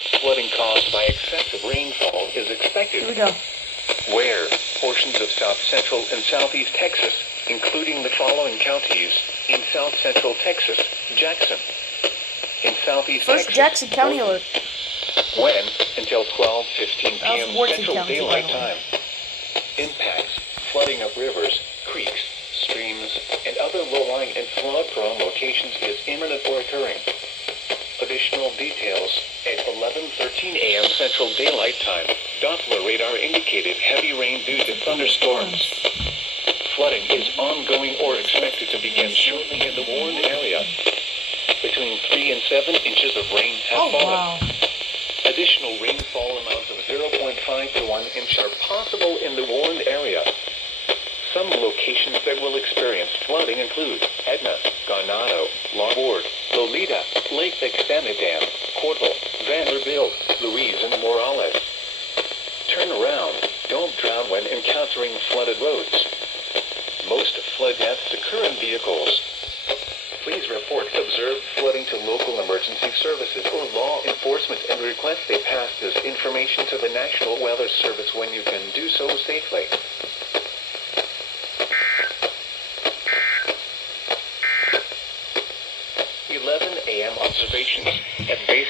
Flooding caused by excessive rainfall is expected. Here we go. Where portions of south central and southeast Texas, including the following counties: in south central Texas, Jackson; in southeast First Texas, Jackson County alert. when until 12:15 That was p.m. Wharton Central County, Daylight by the way. Time. Impacts: flooding of rivers, creeks, streams, and other low-lying and flood-prone locations is imminent or occurring. Additional details: at 11:13 a.m. Central Daylight Time, Doppler radar indicated heavy rain due to thunderstorms. Flooding is ongoing or expected to begin shortly in the warned area. Between 3 and 7 inches of rain have fallen. Wow. Additional rainfall amounts of 0.5 to 1 inch are possible in the warned area. Some locations that will experience flooding include Edna, Ganado, Longwood, Lolita, Lake Extended Dam, Corval, Vanderbilt, Louise, and Morales. Turn around. Don't drown when encountering flooded roads. Most flood deaths occur in vehicles. Please report observed flooding to local emergency services or law enforcement and request they pass this information to the National Weather Service when you can do so safely. 11 a.m. observations at base